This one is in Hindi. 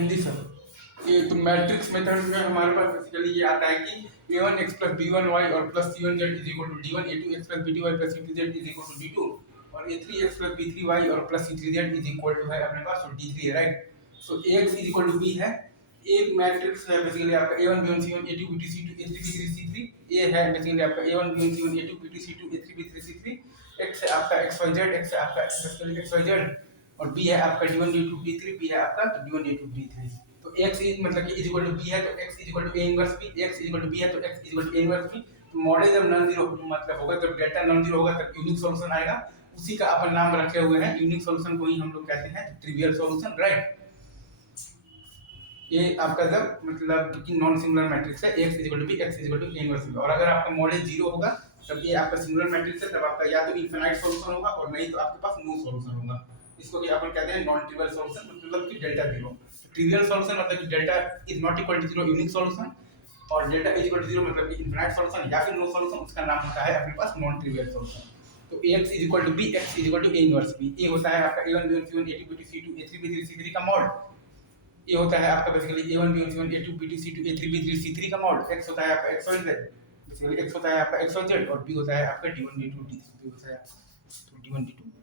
हिंदी सर ये तो मैट्रिक्स मेथड में हमारे पास बेसिकली ये आता है कि a1 x plus b1 y और plus c1 z is equal to d1 a2 x plus b2 y plus c2 z is equal to d2 और a3 x plus b3 y और plus c3 z is equal to है अपने पास d3 है right. So ax is equal to b है एक मैट्रिक्स है बेसिकली आपका a1 b1 c1 a2 b2 c2 a3 b3 c3 a है बेसिकली आपका a1 b1 c1 a2 b2 c2 a3 b3 c3 x है आपका xyz x है आपका बेसिकली xyz और b है आपका d1 d2 d3 b है आपका तो d1 d2 d3। तो x इज मतलब कि इज इक्वल टू b है तो x is equal to a inverse b x is equal to b है तो x is equal to a inverse b। तो मॉडल जब नॉन जीरो मतलब होगा जब डेल्टा नॉन जीरो होगा तब यूनिक सॉल्यूशन आएगा उसी का अपन नाम रखे हुए हैं यूनिक सॉल्यूशन को ही हम लोग कहते हैं ट्रिवियल सॉल्यूशन राइट। ये आपका जब मतलब कि नॉन सिंगुलर मैट्रिक्स है x is equal to b x is equal to a inverse b और अगर आपका मॉडल जीरो होगा तब ये आपका सिंगुलर मैट्रिक्स है तब आपका या तो इनफिनाइट सॉल्यूशन होगा और नहीं तो आपके पास नो सॉल्यूशन होगा। इसको कि अपन कहते हैं नॉन ट्रिवियल सॉल्यूशन मतलब कि डेल्टा जीरो। ट्रिवियल सॉल्यूशन मतलब कि delta is not equal to zero unique solution और delta is equal to zero मतलब कि इनफिनाइट सॉल्यूशन या फिर नो सॉल्यूशन उसका नाम होता है अपने पास नॉन ट्रिवियल सॉल्यूशन। तो ax is equal to b x is equal to a inverse b ये होता है आपका a1 b1 c1 a2 b2 c2 a3 b3 c3 का मॉड। ये होता है आपका basically a1 b1 c1 a2 b2 c2 a3 b3 c3 का मॉड। x होता है आपका x y z basically x होता है आपका x y z और b होता है आपका d1 d2 d3 होता है d1 d2